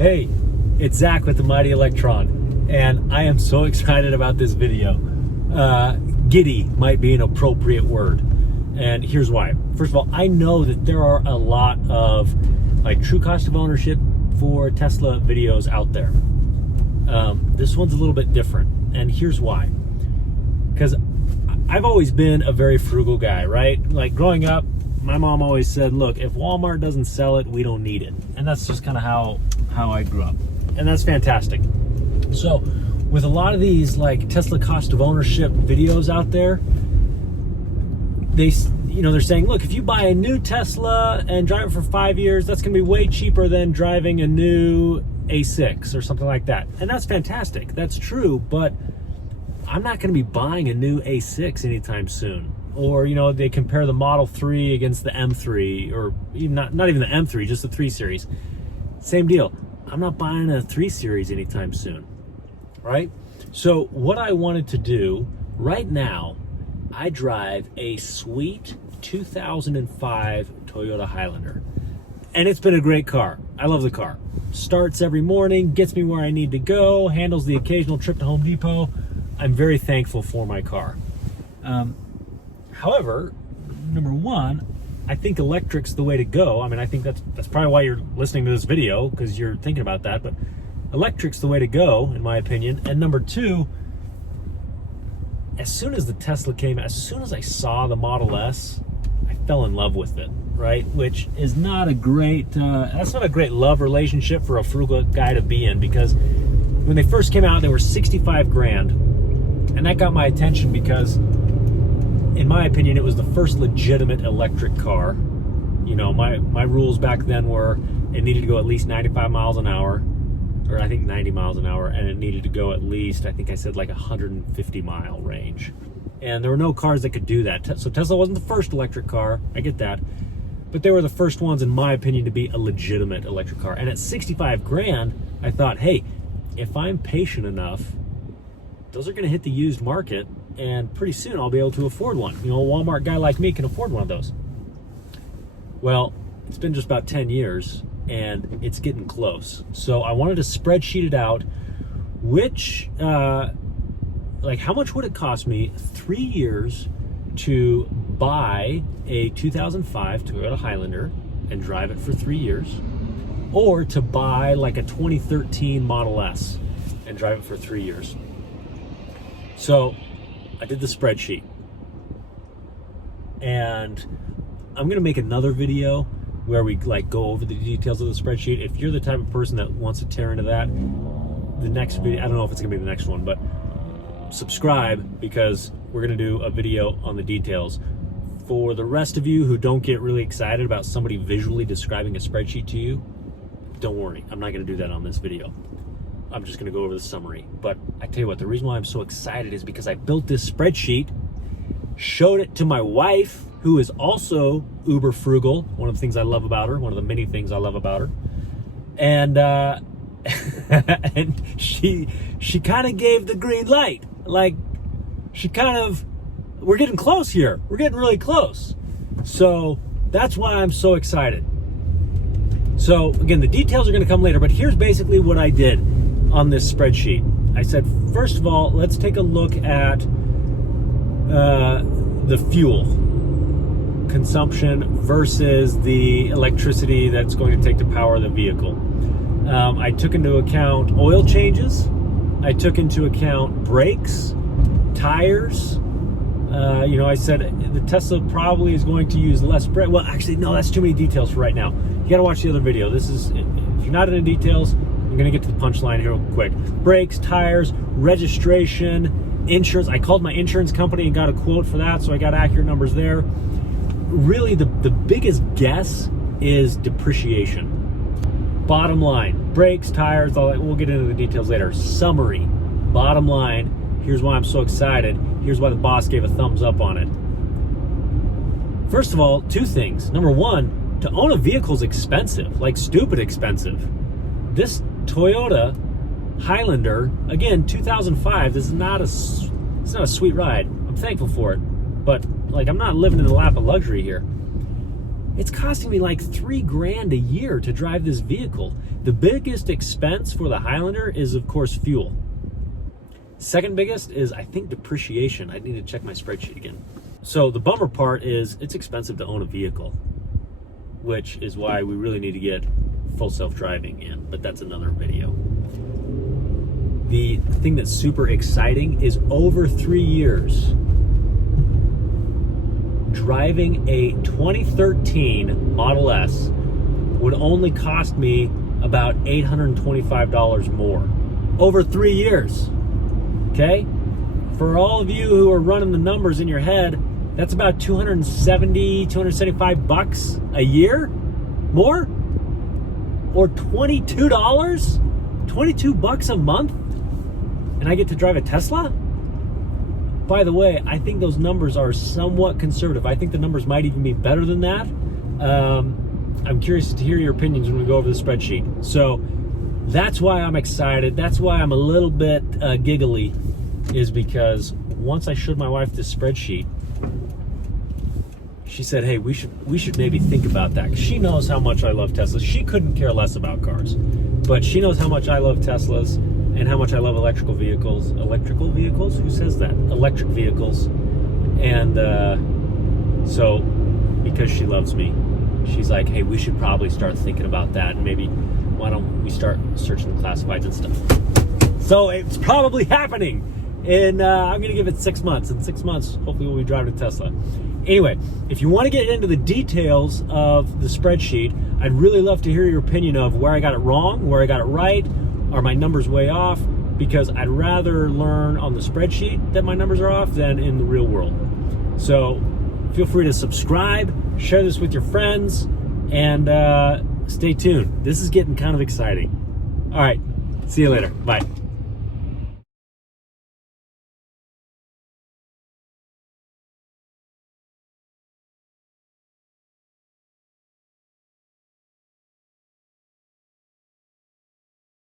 Hey, it's Zach with the Mighty Electron, and I am so excited about this video. Giddy might be an appropriate word, and here's why. First of all, I know that there are a lot of true cost of ownership for Tesla videos out there. This one's a little bit different, and here's why. Because I've always been a very frugal guy, right? Like growing up, my mom always said, look, if Walmart doesn't sell it, we don't need it. And that's just kind of how I grew up. And that's fantastic. So with a lot of these Tesla cost of ownership videos out there, they're saying, look, if you buy a new Tesla and drive it for 5 years, that's going to be way cheaper than driving a new A6 or something like that. And that's fantastic. That's true, but I'm not going to be buying a new A6 anytime soon. Or, they compare the Model 3 against the M3, or even not even the M3, just the 3 Series. Same deal. I'm not buying a 3 Series anytime soon, right? So what I wanted to do right now, I drive a sweet 2005 Toyota Highlander. And it's been a great car. I love the car. Starts every morning, gets me where I need to go, handles the occasional trip to Home Depot. I'm very thankful for my car. However, number one, I think electric's the way to go. I mean, I think that's probably why you're listening to this video, because you're thinking about that, but electric's the way to go, in my opinion. And number two, as soon as the Tesla came, as soon as I saw the Model S, I fell in love with it, right? Which is not a great, that's not a great love relationship for a frugal guy to be in, because when they first came out, they were 65 grand. And that got my attention because, in my opinion, it was the first legitimate electric car. My rules back then were it needed to go at least 95 miles an hour, or I think 90 miles an hour, and it needed to go at least, I think I said 150 mile range. And there were no cars that could do that. So Tesla wasn't the first electric car, I get that, but they were the first ones, in my opinion, to be a legitimate electric car. And at 65 grand, I thought, hey, if I'm patient enough, those are going to hit the used market, and pretty soon I'll be able to afford one. A Walmart guy like me can afford one of those. Well, it's been just about 10 years, and it's getting close. So I wanted to spreadsheet it out, which, how much would it cost me 3 years to buy a 2005 Toyota Highlander and drive it for 3 years, or to buy a 2013 Model S and drive it for 3 years. So I did the spreadsheet, and I'm going to make another video where we go over the details of the spreadsheet. If you're the type of person that wants to tear into that, the next video, I don't know if it's going to be the next one, but subscribe, because we're going to do a video on the details. For the rest of you who don't get really excited about somebody visually describing a spreadsheet to you, don't worry, I'm not going to do that on this video. I'm just going to go over the summary. But I tell you what, the reason why I'm so excited is because I built this spreadsheet, showed it to my wife, who is also uber frugal. One of the things I love about her, one of the many things I love about her. And and she kind of gave the green light. We're getting close here. We're getting really close. So that's why I'm so excited. So again, the details are going to come later, but here's basically what I did on this spreadsheet. I said, first of all, let's take a look at the fuel consumption versus the electricity that's going to take to power the vehicle. I took into account oil changes. I took into account brakes, tires. I said the Tesla probably is going to use less brake. Well, actually, no, that's too many details for right now. You got to watch the other video. If you're not into details, I'm going to get to the punchline here real quick. Brakes, tires, registration, insurance. I called my insurance company and got a quote for that, so I got accurate numbers there. Really, the biggest guess is depreciation. Bottom line, brakes, tires, all that. We'll get into the details later. Summary, bottom line, here's why I'm so excited. Here's why the boss gave a thumbs up on it. First of all, two things. Number one, to own a vehicle is expensive, stupid expensive. This Toyota Highlander, again, 2005, it's not a sweet ride. I'm thankful for it, but I'm not living in the lap of luxury here. It's costing me like $3,000 a year to drive this vehicle. The biggest expense for the Highlander is, of course, fuel. Second biggest is, I think, depreciation. I need to check my spreadsheet again. So the bummer part is it's expensive to own a vehicle, which is why we really need to get full self-driving in, but that's another video. The thing that's super exciting is over 3 years, driving a 2013 Model S would only cost me about $825 more. Over 3 years, okay? For all of you who are running the numbers in your head, that's about $275 a year more? Or $22? 22 bucks a month? And I get to drive a Tesla? By the way, I think those numbers are somewhat conservative. I think the numbers might even be better than that. I'm curious to hear your opinions when we go over the spreadsheet. So that's why I'm excited. That's why I'm a little bit giggly, is because once I showed my wife this spreadsheet, she said, hey, we should maybe think about that. 'Cause she knows how much I love Teslas. She couldn't care less about cars, but she knows how much I love Teslas and how much I love electrical vehicles. Electrical vehicles? Who says that? Electric vehicles. And so because she loves me, she's like, hey, we should probably start thinking about that, and maybe why don't we start searching the classifieds and stuff. So it's probably happening. And I'm going to give it 6 months. In 6 months, hopefully we'll be driving a Tesla. Anyway, if you want to get into the details of the spreadsheet, I'd really love to hear your opinion of where I got it wrong, where I got it right. Are my numbers way off? Because I'd rather learn on the spreadsheet that my numbers are off than in the real world. So feel free to subscribe, share this with your friends, and stay tuned. This is getting kind of exciting. All right, see you later. Bye.